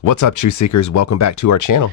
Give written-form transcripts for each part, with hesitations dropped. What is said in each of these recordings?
What's up, truth seekers? Welcome back to our channel.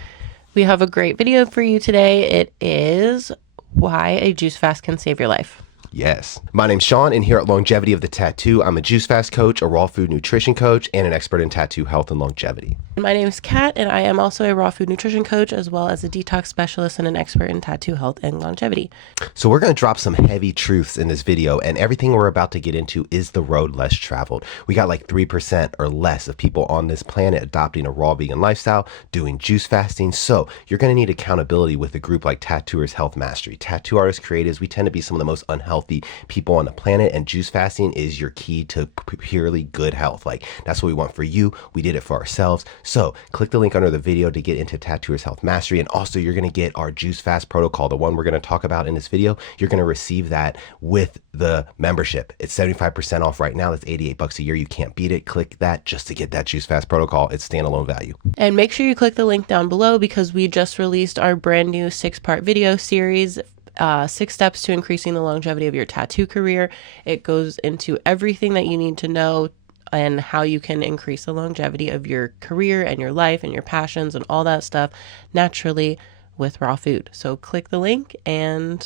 We have a great video for you today. It is why a juice fast can save your life. Yes. My name's Sean, and here at Longevity of the Tattoo, I'm a juice fast coach, a raw food nutrition coach, and an expert in tattoo health and longevity. My name is Kat, and I am also a raw food nutrition coach, as well as a detox specialist and an expert in tattoo health and longevity. So we're going to drop some heavy truths in this video, and everything we're about to get into is the road less traveled. We got like 3% or less of people on this planet adopting a raw vegan lifestyle, doing juice fasting. So you're going to need accountability with a group like Tattooers Health Mastery. Tattoo artist creatives, we tend to be some of the most unhealthy people on the planet, and juice fasting is your key to purely good health. Like, that's what we want for you. We did it for ourselves. So click the link under the video to get into Tattooers Health Mastery. And also, you're going to get our juice fast protocol, the one we're going to talk about in this video. You're going to receive that with the membership. It's 75% off right now. That's $88 a year. You can't beat it. Click that just to get that juice fast protocol. It's standalone value. And make sure you click the link down below, because we just released our brand new 6-part video series, 6 steps to increasing the longevity of your tattoo career. It goes into everything that you need to know and how you can increase the longevity of your career and your life and your passions and all that stuff naturally with raw food. So click the link and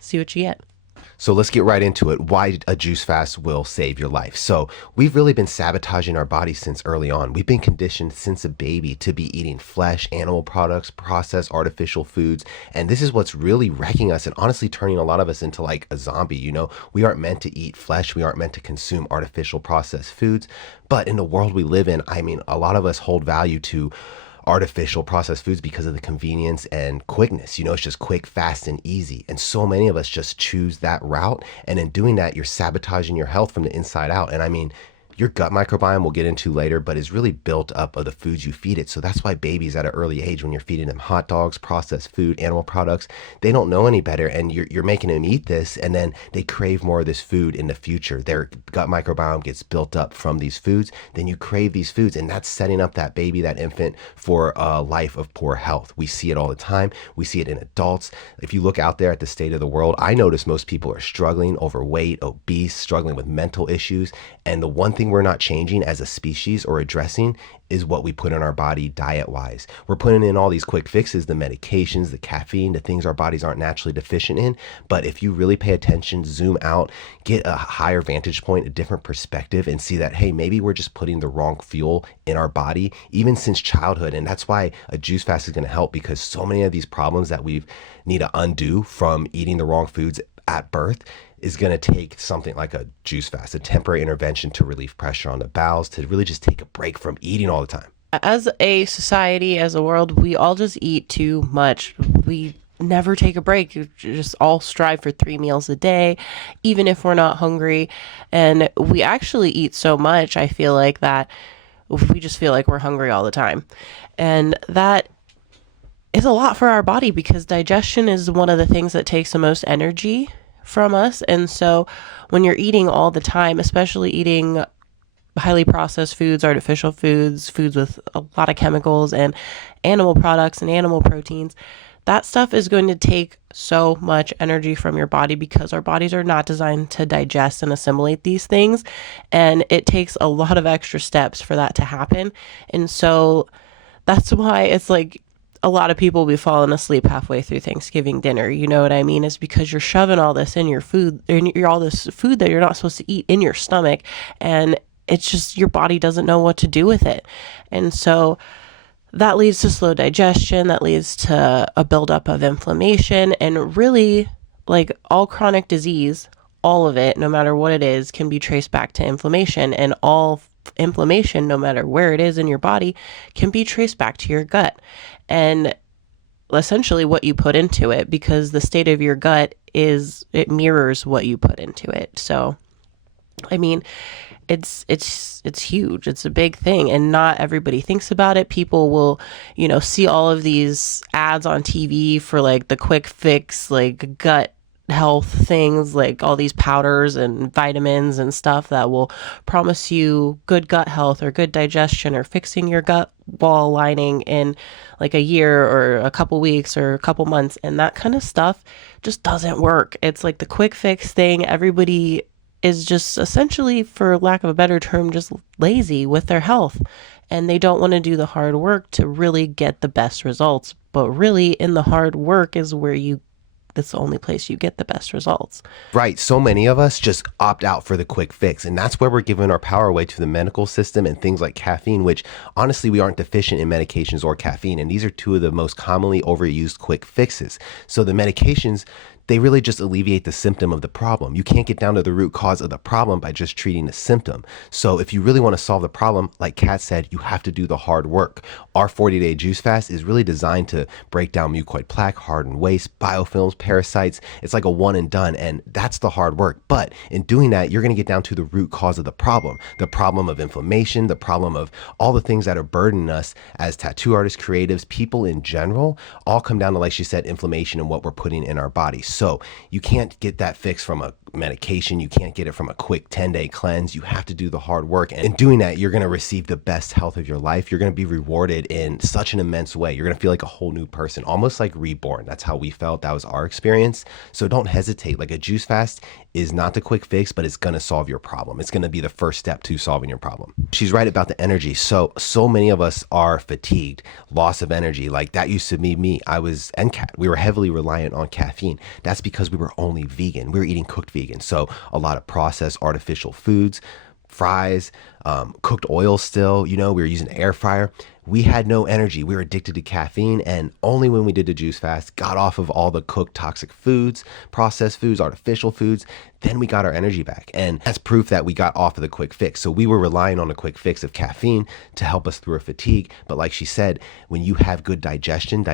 see what you get. So let's get right into it. Why a juice fast will save your life. So we've really been sabotaging our bodies since early on. We've been conditioned since a baby to be eating flesh, animal products, processed artificial foods. And this is what's really wrecking us and honestly turning a lot of us into like a zombie. You know, we aren't meant to eat flesh. We aren't meant to consume artificial processed foods. But in the world we live in, I mean, a lot of us hold value to artificial processed foods because of the convenience and quickness. You know, it's just quick, fast, and easy. And so many of us just choose that route. And in doing that, you're sabotaging your health from the inside out. And I mean, your gut microbiome we'll get into later, but is really built up of the foods you feed it. So that's why babies at an early age, when you're feeding them hot dogs, processed food, animal products, they don't know any better. And you're making them eat this, and then they crave more of this food in the future. Their gut microbiome gets built up from these foods. Then you crave these foods, and that's setting up that baby, that infant, for a life of poor health. We see it all the time. We see it in adults. If you look out there at the state of the world, I notice most people are struggling, overweight, obese, struggling with mental issues. And the one thing we're not changing as a species or addressing is what we put in our body diet wise. We're putting in all these quick fixes, the medications, the caffeine, the things our bodies aren't naturally deficient in. But if you really pay attention, zoom out, get a higher vantage point, a different perspective, and see that, hey, maybe we're just putting the wrong fuel in our body, even since childhood. And that's why a juice fast is going to help, because so many of these problems that we need to undo from eating the wrong foods at birth is going to take something like a juice fast, a temporary intervention to relieve pressure on the bowels, to really just take a break from eating all the time. As a society, as a world, we all just eat too much. We never take a break. You just all strive for 3 meals a day, even if we're not hungry. And we actually eat so much, I feel like, that we just feel like we're hungry all the time. And that is a lot for our body, because digestion is one of the things that takes the most energy from us. And so when you're eating all the time, especially eating highly processed foods, artificial foods, foods with a lot of chemicals, and animal products and animal proteins, that stuff is going to take so much energy from your body, because our bodies are not designed to digest and assimilate these things. And it takes a lot of extra steps for that to happen. And so that's why it's like, a lot of people will be falling asleep halfway through Thanksgiving dinner. You know what I mean? It's because you're shoving all this in your food, and you're all this food that you're not supposed to eat in your stomach. And it's just, your body doesn't know what to do with it. And so that leads to slow digestion. That leads to a buildup of inflammation. And really, like all chronic disease, all of it, no matter what it is, can be traced back to inflammation. And all inflammation, no matter where it is in your body, can be traced back to your gut. And essentially what you put into it, because the state of your gut it mirrors what you put into it. So, I mean, it's huge. It's a big thing, and not everybody thinks about it. People will, see all of these ads on TV for like the quick fix, like gut health things, like all these powders and vitamins and stuff that will promise you good gut health or good digestion or fixing your gut wall lining in like a year or a couple weeks or a couple months. And that kind of stuff just doesn't work. It's like the quick fix thing. Everybody is just essentially, for lack of a better term, just lazy with their health. and they don't want to do the hard work to really get the best results. But really, in the hard work is where that's the only place you get the best results. Right. So many of us just opt out for the quick fix. And that's where we're giving our power away to the medical system and things like caffeine, which honestly, we aren't deficient in medications or caffeine. And these are two of the most commonly overused quick fixes. So the medications, they really just alleviate the symptom of the problem. You can't get down to the root cause of the problem by just treating the symptom. So if you really want to solve the problem, like Kat said, you have to do the hard work. Our 40-day juice fast is really designed to break down mucoid plaque, hardened waste, biofilms, parasites. It's like a one and done, and that's the hard work. But in doing that, you're going to get down to the root cause of the problem of inflammation, the problem of all the things that are burdening us as tattoo artists, creatives, people in general, all come down to, like she said, inflammation and what we're putting in our body. So you can't get that fix from a medication. You can't get it from a quick 10-day cleanse. You have to do the hard work. And in doing that, you're going to receive the best health of your life. You're going to be rewarded in such an immense way. You're going to feel like a whole new person, almost like reborn. That's how we felt. That was our experience. So don't hesitate. Like, a juice fast is not the quick fix, but it's going to solve your problem. It's going to be the first step to solving your problem. She's right about the energy. So many of us are fatigued, loss of energy. Like, that used to be me. And Kat, we were heavily reliant on caffeine. That's because we were only vegan. We were eating cooked vegan. So a lot of processed artificial foods, fries, cooked oil still, we were using air fryer. We had no energy. We were addicted to caffeine. And only when we did the juice fast, got off of all the cooked toxic foods, processed foods, artificial foods, then we got our energy back. And that's proof that we got off of the quick fix. So we were relying on a quick fix of caffeine to help us through our fatigue. But like she said, when you have good digestion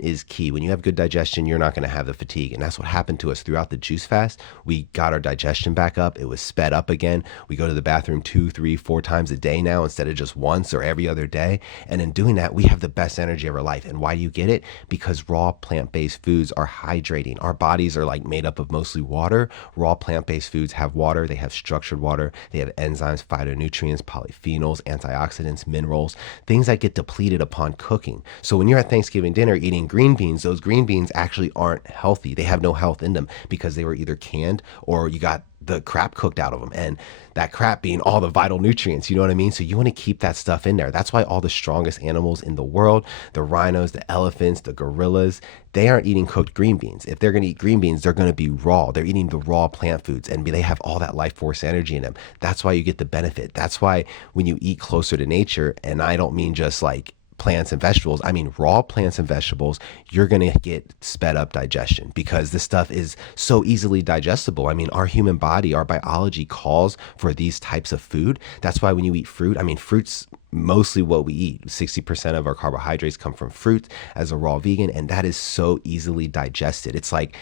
is key. When you have good digestion, you're not going to have the fatigue. And that's what happened to us throughout the juice fast. We got our digestion back up. It was sped up again. We go to the bathroom 2, 3, 4 times a day now instead of just once or every other day. And in doing that, we have the best energy of our life. And why do you get it? Because raw plant-based foods are hydrating. Our bodies are like made up of mostly water. Raw plant-based foods have water. They have structured water. They have enzymes, phytonutrients, polyphenols, antioxidants, minerals, things that get depleted upon cooking. So when you're at Thanksgiving dinner eating green beans, those green beans actually aren't healthy. They have no health in them because they were either canned or you got the crap cooked out of them, and that crap being all the vital nutrients, you know what I mean? So you want to keep that stuff in there. That's why all the strongest animals in the world, the rhinos, the elephants, the gorillas, they aren't eating cooked green beans. If they're going to eat green beans, they're going to be raw. They're eating the raw plant foods, and they have all that life force energy in them. That's why you get the benefit. That's why when you eat closer to nature, and I don't mean just like plants and vegetables, I mean raw plants and vegetables, you're going to get sped up digestion because this stuff is so easily digestible. I mean, our human body, our biology calls for these types of food. That's why when you eat fruit, I mean, fruit's mostly what we eat. 60% of our carbohydrates come from fruit as a raw vegan, and that is so easily digested. It's like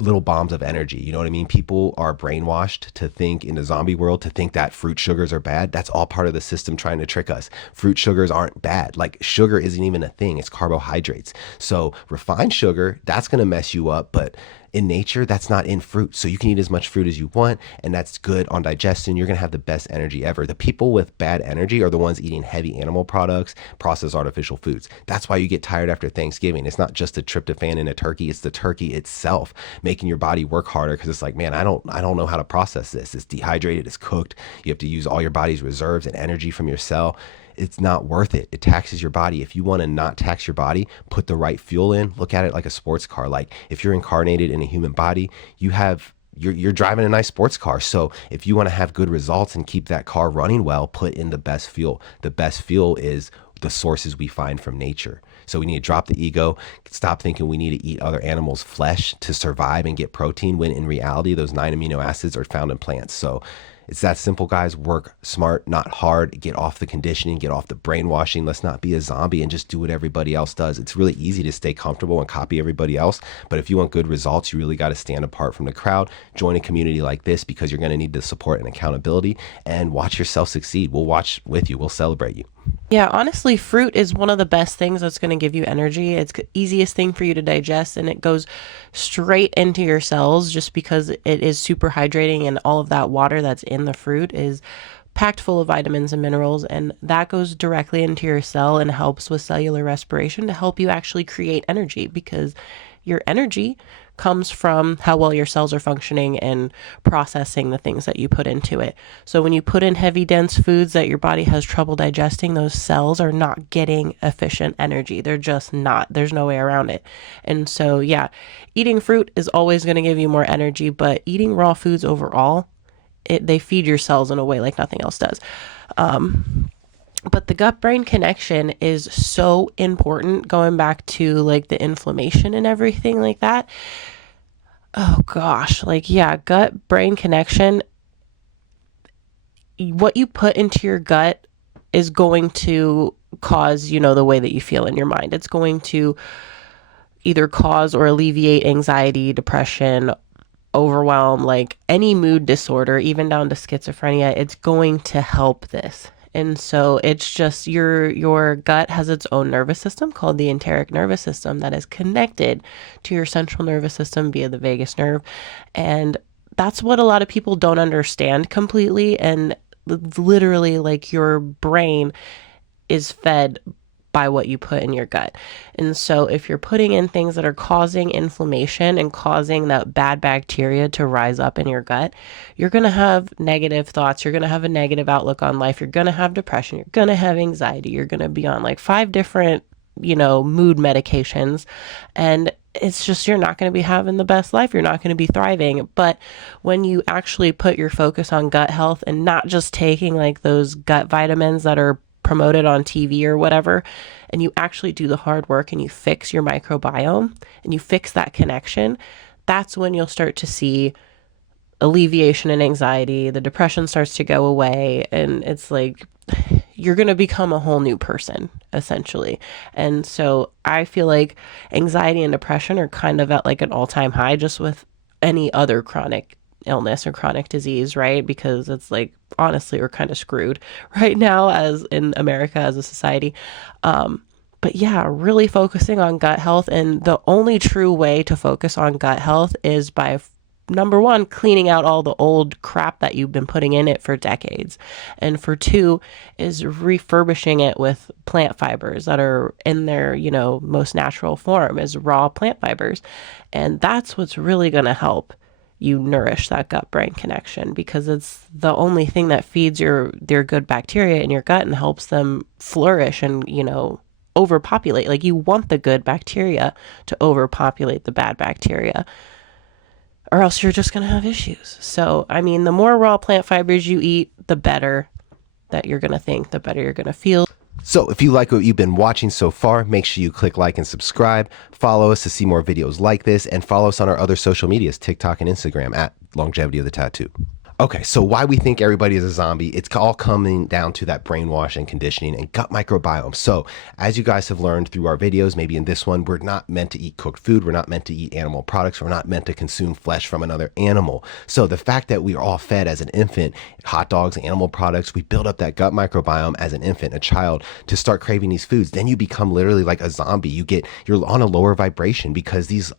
little bombs of energy. You know what I mean? People are brainwashed to think in the zombie world, to think that fruit sugars are bad. That's all part of the system trying to trick us. Fruit sugars aren't bad. Like, sugar isn't even a thing. It's carbohydrates. So refined sugar, that's going to mess you up. But in nature, that's not in fruit. So you can eat as much fruit as you want, and that's good on digestion. You're going to have the best energy ever. The people with bad energy are the ones eating heavy animal products, processed artificial foods. That's why you get tired after Thanksgiving. It's not just the tryptophan in a turkey. It's the turkey itself making your body work harder because it's like, man, I don't know how to process this. It's dehydrated. It's cooked. You have to use all your body's reserves and energy from your cell. It's not worth it. It taxes your body. If you want to not tax your body, put the right fuel in. Look at it like a sports car. Like, if you're incarnated in a human body, you're driving a nice sports car. So if you want to have good results and keep that car running well, put in the best fuel. The best fuel is the sources we find from nature. So we need to drop the ego, stop thinking we need to eat other animals' flesh to survive and get protein, when in reality, those 9 amino acids are found in plants. So it's that simple, guys. Work smart, not hard. Get off the conditioning, get off the brainwashing. Let's not be a zombie and just do what everybody else does. It's really easy to stay comfortable and copy everybody else. But if you want good results, you really got to stand apart from the crowd. Join a community like this because you're going to need the support and accountability, and watch yourself succeed. We'll watch with you. We'll celebrate you. Yeah, honestly, fruit is one of the best things that's going to give you energy. It's the easiest thing for you to digest, and it goes straight into your cells just because it is super hydrating, and all of that water that's in the fruit is packed full of vitamins and minerals, and that goes directly into your cell and helps with cellular respiration to help you actually create energy, because your energy comes from how well your cells are functioning and processing the things that you put into it. So when you put in heavy, dense foods that your body has trouble digesting, those cells are not getting efficient energy. They're just not. There's no way around it. And so, yeah, eating fruit is always going to give you more energy, but eating raw foods overall, they feed your cells in a way like nothing else does. But the gut brain connection is so important, going back to like the inflammation and everything like that. Oh gosh, like, yeah, gut brain connection. What you put into your gut is going to cause, the way that you feel in your mind. It's going to either cause or alleviate anxiety, depression, overwhelm, like any mood disorder, even down to schizophrenia. It's going to help this. And so it's just your gut has its own nervous system called the enteric nervous system that is connected to your central nervous system via the vagus nerve. And that's what a lot of people don't understand completely. And literally, like, your brain is fed by what you put in your gut. And so if you're putting in things that are causing inflammation and causing that bad bacteria to rise up in your gut, you're going to have negative thoughts. You're going to have a negative outlook on life. You're going to have depression. You're going to have anxiety. You're going to be on like 5 different, mood medications. And it's just, you're not going to be having the best life. You're not going to be thriving. But when you actually put your focus on gut health and not just taking like those gut vitamins that are promoted on TV or whatever, and you actually do the hard work and you fix your microbiome and you fix that connection, that's when you'll start to see alleviation in anxiety. The depression starts to go away, and it's like you're going to become a whole new person, essentially. And so I feel like anxiety and depression are kind of at like an all-time high, just with any other chronic illness or chronic disease, right? Because it's like, honestly, we're kind of screwed right now as in America as a society. But yeah, really focusing on gut health. And the only true way to focus on gut health is by number 1, cleaning out all the old crap that you've been putting in it for decades. And for 2 is refurbishing it with plant fibers that are in their, most natural form, is raw plant fibers. And that's what's really going to help you nourish that gut brain connection, because it's the only thing that feeds their good bacteria in your gut and helps them flourish and, overpopulate. Like, you want the good bacteria to overpopulate the bad bacteria, or else you're just going to have issues. So, I mean, the more raw plant fibers you eat, the better that you're going to think, the better you're going to feel. So if you like what you've been watching so far, make sure you click like and subscribe. Follow us to see more videos like this, and follow us on our other social medias, TikTok and Instagram at Longevity of the Tattoo. Okay, so why we think everybody is a zombie, it's all coming down to that brainwash and conditioning and gut microbiome. So as you guys have learned through our videos, maybe in this one, we're not meant to eat cooked food. We're not meant to eat animal products. We're not meant to consume flesh from another animal. So the fact that we are all fed as an infant, hot dogs, animal products, we build up that gut microbiome as an infant, a child, to start craving these foods. Then you become literally like a zombie. You're on a lower vibration, because these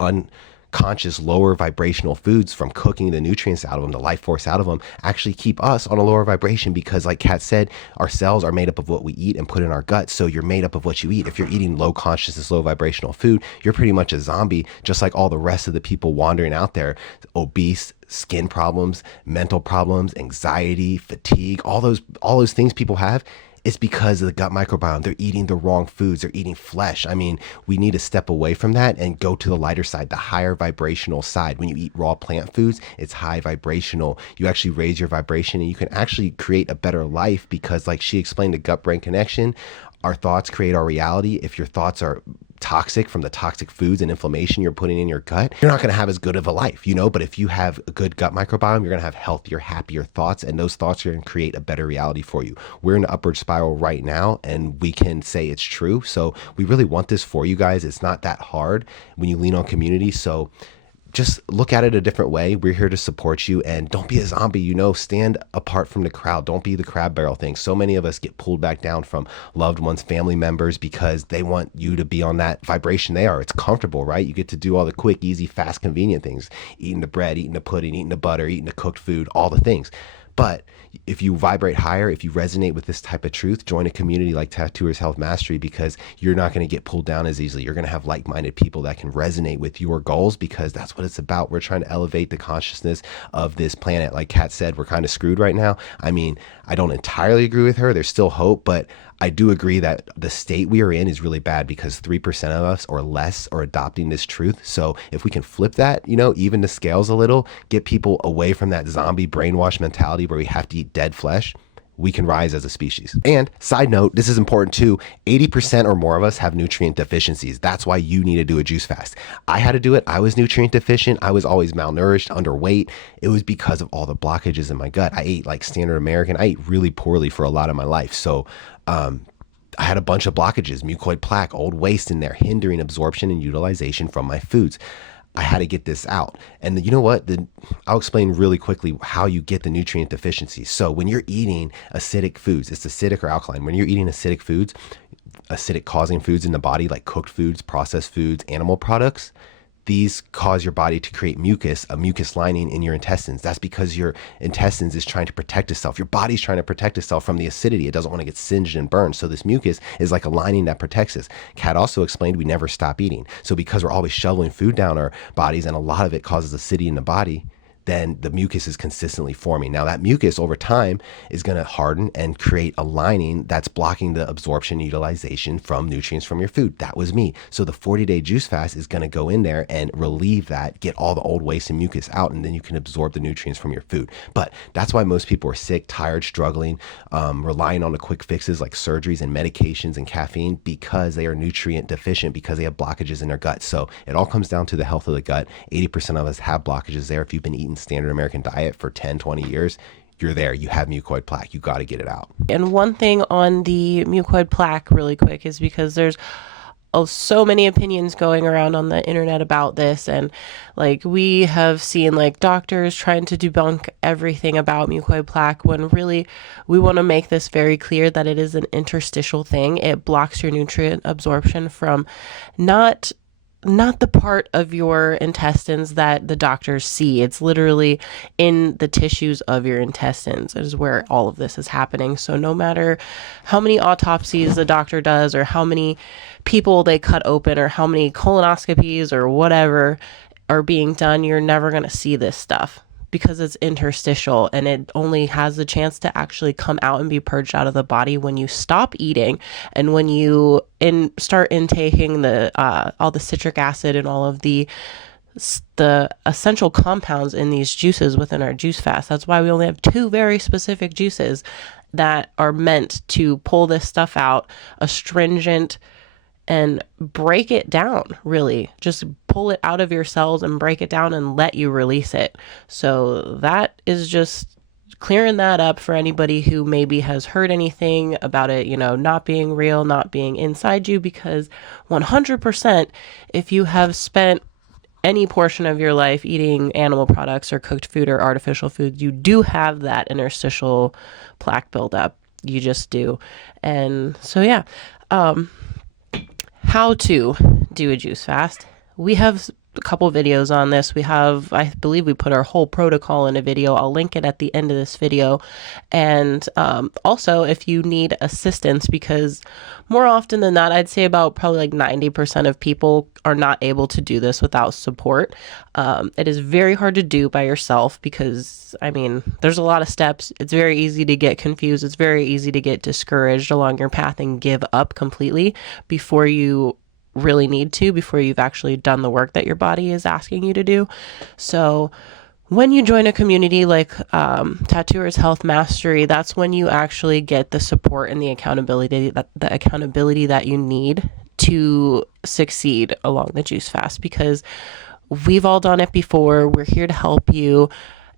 conscious lower vibrational foods, from cooking the nutrients out of them, the life force out of them, actually keep us on a lower vibration, because like Kat said, our cells are made up of what we eat and put in our gut. So you're made up of what you eat. If you're eating low consciousness, low vibrational food, you're pretty much a zombie, just like all the rest of the people wandering out there, obese, skin problems, mental problems, anxiety, fatigue, all those things people have. It's because of the gut microbiome. They're eating the wrong foods. They're eating flesh. I mean, we need to step away from that and go to the lighter side, the higher vibrational side. When you eat raw plant foods, it's high vibrational. You actually raise your vibration, and you can actually create a better life, because like she explained, the gut-brain connection, our thoughts create our reality. If your thoughts are toxic from the toxic foods and inflammation you're putting in your gut, you're not going to have as good of a life, but if you have a good gut microbiome, you're going to have healthier, happier thoughts, and those thoughts are going to create a better reality for you. We're in an upward spiral right now, and we can say it's true. So we really want this for you guys. It's not that hard when you lean on community. So just look at it a different way. We're here to support you, and don't be a zombie, stand apart from the crowd. Don't be the crab barrel thing. So many of us get pulled back down from loved ones, family members, because they want you to be on that vibration they are. It's comfortable, right? You get to do all the quick, easy, fast, convenient things, eating the bread, eating the pudding, eating the butter, eating the cooked food, all the things. But if you vibrate higher, if you resonate with this type of truth, join a community like Tattooers Health Mastery, because you're not going to get pulled down as easily. You're going to have like-minded people that can resonate with your goals, because that's what it's about. We're trying to elevate the consciousness of this planet. Like Kat said, we're kind of screwed right now. I mean, I don't entirely agree with her. There's still hope, but I do agree that the state we are in is really bad, because 3% of us or less are adopting this truth. So if we can flip that, even the scales a little, get people away from that zombie brainwash mentality where we have to eat dead flesh, we can rise as a species. And side note, this is important too, 80% or more of us have nutrient deficiencies. That's why you need to do a juice fast. I had to do it. I was nutrient deficient. I was always malnourished, underweight. It was because of all the blockages in my gut. I ate like standard American. I ate really poorly for a lot of my life. So I had a bunch of blockages, mucoid plaque, old waste in there, hindering absorption and utilization from my foods. I had to get this out. And you know what? I'll explain really quickly how you get the nutrient deficiency. So when you're eating acidic foods, it's acidic or alkaline. When you're eating acidic foods, acidic causing foods in the body, like cooked foods, processed foods, animal products, these cause your body to create mucus, a mucus lining in your intestines. That's because your intestines is trying to protect itself. Your body's trying to protect itself from the acidity. It doesn't want to get singed and burned. So this mucus is like a lining that protects us. Kat also explained we never stop eating. So because we're always shoveling food down our bodies, and a lot of it causes acidity in the body, then the mucus is consistently forming. Now that mucus over time is going to harden and create a lining that's blocking the absorption and utilization from nutrients from your food. That was me. So the 40-day juice fast is going to go in there and relieve that, get all the old waste and mucus out, and then you can absorb the nutrients from your food. But that's why most people are sick, tired, struggling, relying on the quick fixes like surgeries and medications and caffeine, because they are nutrient deficient, because they have blockages in their gut. So it all comes down to the health of the gut. 80% of us have blockages there. If you've been eating standard American diet for 10, 20 years, you're there. You have mucoid plaque. You got to get it out. And one thing on the mucoid plaque really quick is because there's so many opinions going around on the internet about this, and like we have seen like doctors trying to debunk everything about mucoid plaque, when really we want to make this very clear that it is an interstitial thing. It blocks your nutrient absorption from not the part of your intestines that the doctors see. It's literally in the tissues of your intestines is where all of this is happening. So no matter how many autopsies the doctor does, or how many people they cut open, or how many colonoscopies or whatever are being done, you're never going to see this stuff, because it's interstitial, and it only has the chance to actually come out and be purged out of the body when you stop eating, and when you start intaking the all the citric acid and all of the essential compounds in these juices within our juice fast. That's why we only have 2 very specific juices that are meant to pull this stuff out, astringent, and break it down, really. Just pull it out of your cells and break it down and let you release it. So that is just clearing that up for anybody who maybe has heard anything about it, not being real, not being inside you, because 100%, if you have spent any portion of your life eating animal products or cooked food or artificial food, you do have that interstitial plaque buildup. You just do. And so, yeah. How to do a juice fast. We have a couple videos on this. I believe we put our whole protocol in a video. I'll link it at the end of this video. And also, if you need assistance, because more often than not, I'd say about probably like 90% of people are not able to do this without support. It is very hard to do by yourself, because there's a lot of steps. It's very easy to get confused. It's very easy to get discouraged along your path and give up completely before you really need to, before you've actually done the work that your body is asking you to do. So when you join a community like Tattooers Health Mastery, that's when you actually get the support and the accountability that you need to succeed along the juice fast, because we've all done it before. We're here to help you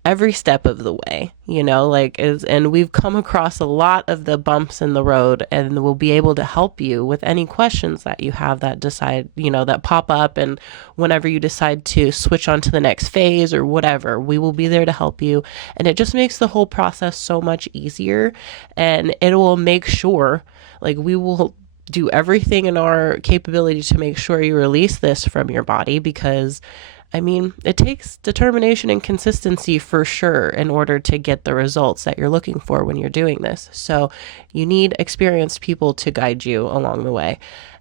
every step of the way, and we've come across a lot of the bumps in the road, and we'll be able to help you with any questions that you have that that pop up. And whenever you decide to switch on to the next phase or whatever, we will be there to help you. And it just makes the whole process so much easier, and it will make sure, we will do everything in our capability to make sure you release this from your body, because I mean, it takes determination and consistency for sure in order to get the results that you're looking for when you're doing this. So you need experienced people to guide you along the way.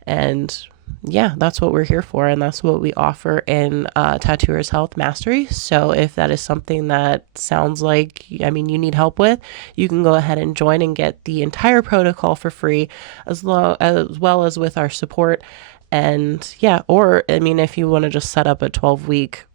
And yeah, that's what we're here for. And that's what we offer in Tattooers Health Mastery. So if that is something that sounds like, I mean, you need help with, you can go ahead and join and get the entire protocol for free, as well as with our support. And yeah, or I mean, if you want to just set up a 12-week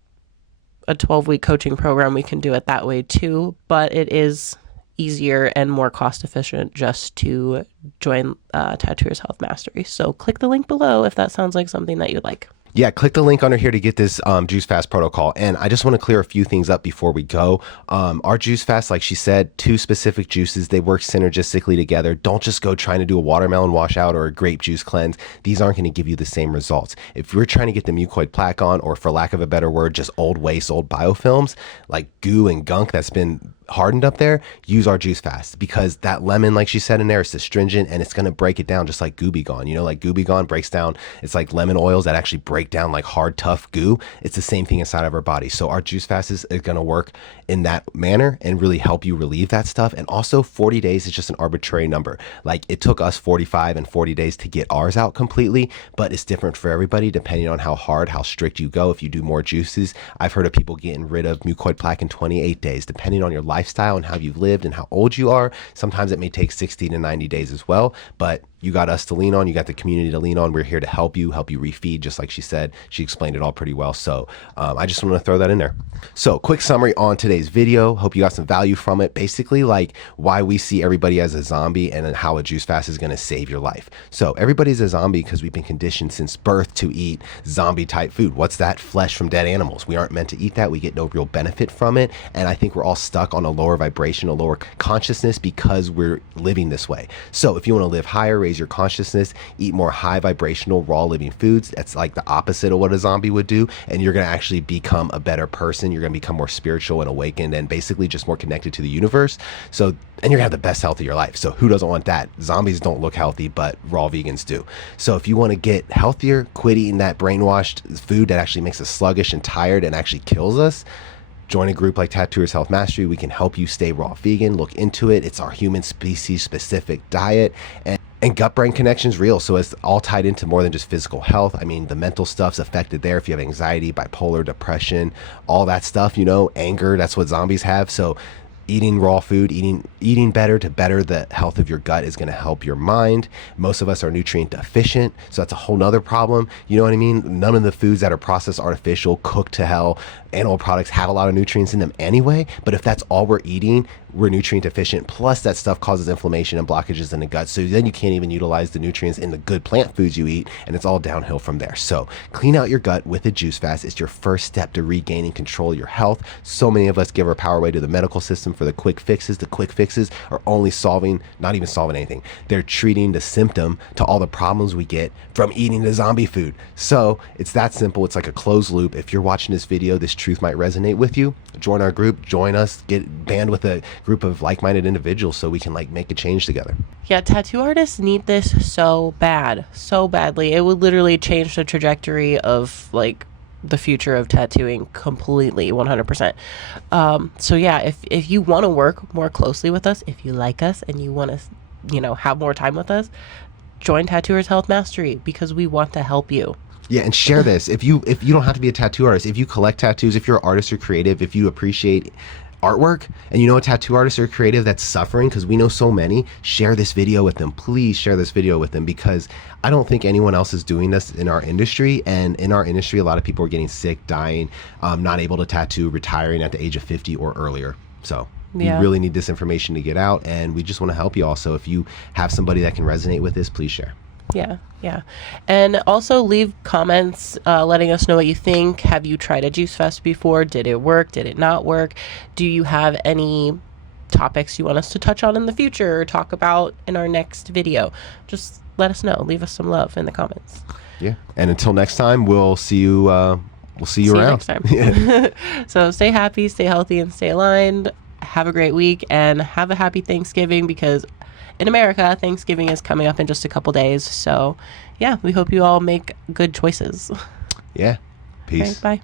coaching program, we can do it that way too. But it is easier and more cost efficient just to join Tattooers Health Mastery. So click the link below if that sounds like something that you'd like. Yeah, click the link under here to get this Juice Fast protocol. And I just want to clear a few things up before we go. Our Juice Fast, like she said, 2 specific juices, they work synergistically together. Don't just go trying to do a watermelon washout or a grape juice cleanse. These aren't going to give you the same results. If you're trying to get the mucoid plaque on, or for lack of a better word, just old waste, old biofilms, like goo and gunk that's been hardened up there, use our Juice Fast, because that lemon, like she said in there, is astringent and it's going to break it down just like Gooby Gone. You know, like Gooby Gone breaks down, it's like lemon oils that actually break down like hard, tough goo. It's the same thing inside of our body. So our Juice Fast is going to work in that manner and really help you relieve that stuff. And also 40 days is just an arbitrary number. Like it took us 45 and 40 days to get ours out completely, but it's different for everybody depending on how hard, how strict you go. If you do more juices, I've heard of people getting rid of mucoid plaque in 28 days, depending on your lifestyle and how you've lived and how old you are. Sometimes it may take 60 to 90 days as well, but you got us to lean on, you got the community to lean on. We're here to help you refeed, just like she said. She explained it all pretty well. So I just want to throw that in there. So quick summary on today's video. Hope you got some value from it. Basically, like why we see everybody as a zombie and then how a juice fast is going to save your life. So everybody's a zombie because we've been conditioned since birth to eat zombie type food. What's that? Flesh from dead animals. We aren't meant to eat that. We get no real benefit from it. And I think we're all stuck on a lower vibration, a lower consciousness because we're living this way. So if you want to live higher, raise your consciousness, eat more high vibrational raw living foods. That's like the opposite of what a zombie would do, and you're going to actually become a better person. You're going to become more spiritual and awakened and basically just more connected to the universe. So, and you're gonna have the best health of your life. So who doesn't want that? Zombies don't look healthy, but raw vegans do. So if you want to get healthier, quit eating that brainwashed food that actually makes us sluggish and tired and actually kills us, join a group like Tattooers Health Mastery. We can help you stay raw vegan. Look into it. It's our human species specific diet, and gut-brain connection is real. So it's all tied into more than just physical health. I mean, the mental stuff's affected there. If you have anxiety, bipolar, depression, all that stuff, you know, anger, that's what zombies have. So eating raw food, eating better to better the health of your gut is going to help your mind. Most of us are nutrient deficient, so that's a whole nother problem. You know what I mean? None of the foods that are processed, artificial, cooked to hell, animal products have a lot of nutrients in them anyway. But if that's all we're eating, we're nutrient deficient. Plus that stuff causes inflammation and blockages in the gut. So then you can't even utilize the nutrients in the good plant foods you eat, and it's all downhill from there. So clean out your gut with a juice fast. It's your first step to regaining control of your health. So many of us give our power away to the medical system for the quick fixes. The quick fixes are only not even solving anything. They're treating the symptom to all the problems we get from eating the zombie food. So it's that simple. It's like a closed loop. If you're watching this video, this truth might resonate with you. Join our group, join us, get band with a group of like-minded individuals so we can like make a change together. Yeah, tattoo artists need this so badly. It would literally change the trajectory of like the future of tattooing completely, 100%. So yeah, if you want to work more closely with us, if you like us and you want to, you know, have more time with us, join Tattooers Health Mastery, because we want to help you. Yeah, and share this. If you don't have to be a tattoo artist, if you collect tattoos, if you're an artist or creative, if you appreciate artwork and you know a tattoo artist or creative that's suffering, because we know so many, share this video with them. Please share this video with them, because I don't think anyone else is doing this in our industry. And in our industry, a lot of people are getting sick, dying, not able to tattoo, retiring at the age of 50 or earlier. So yeah, we really need this information to get out, and we just want to help you all. So if you have somebody that can resonate with this, please share. Yeah. And also leave comments letting us know what you think. Have you tried a juice fest before? Did it work? Did it not work? Do you have any topics you want us to touch on in the future or talk about in our next video? Just let us know. Leave us some love in the comments. Yeah. And until next time, we'll see you around. See you next time. Yeah. So stay happy, stay healthy, and stay aligned. Have a great week, and have a happy Thanksgiving, because in America, Thanksgiving is coming up in just a couple days. So yeah, we hope you all make good choices. Yeah. Peace. Okay, bye.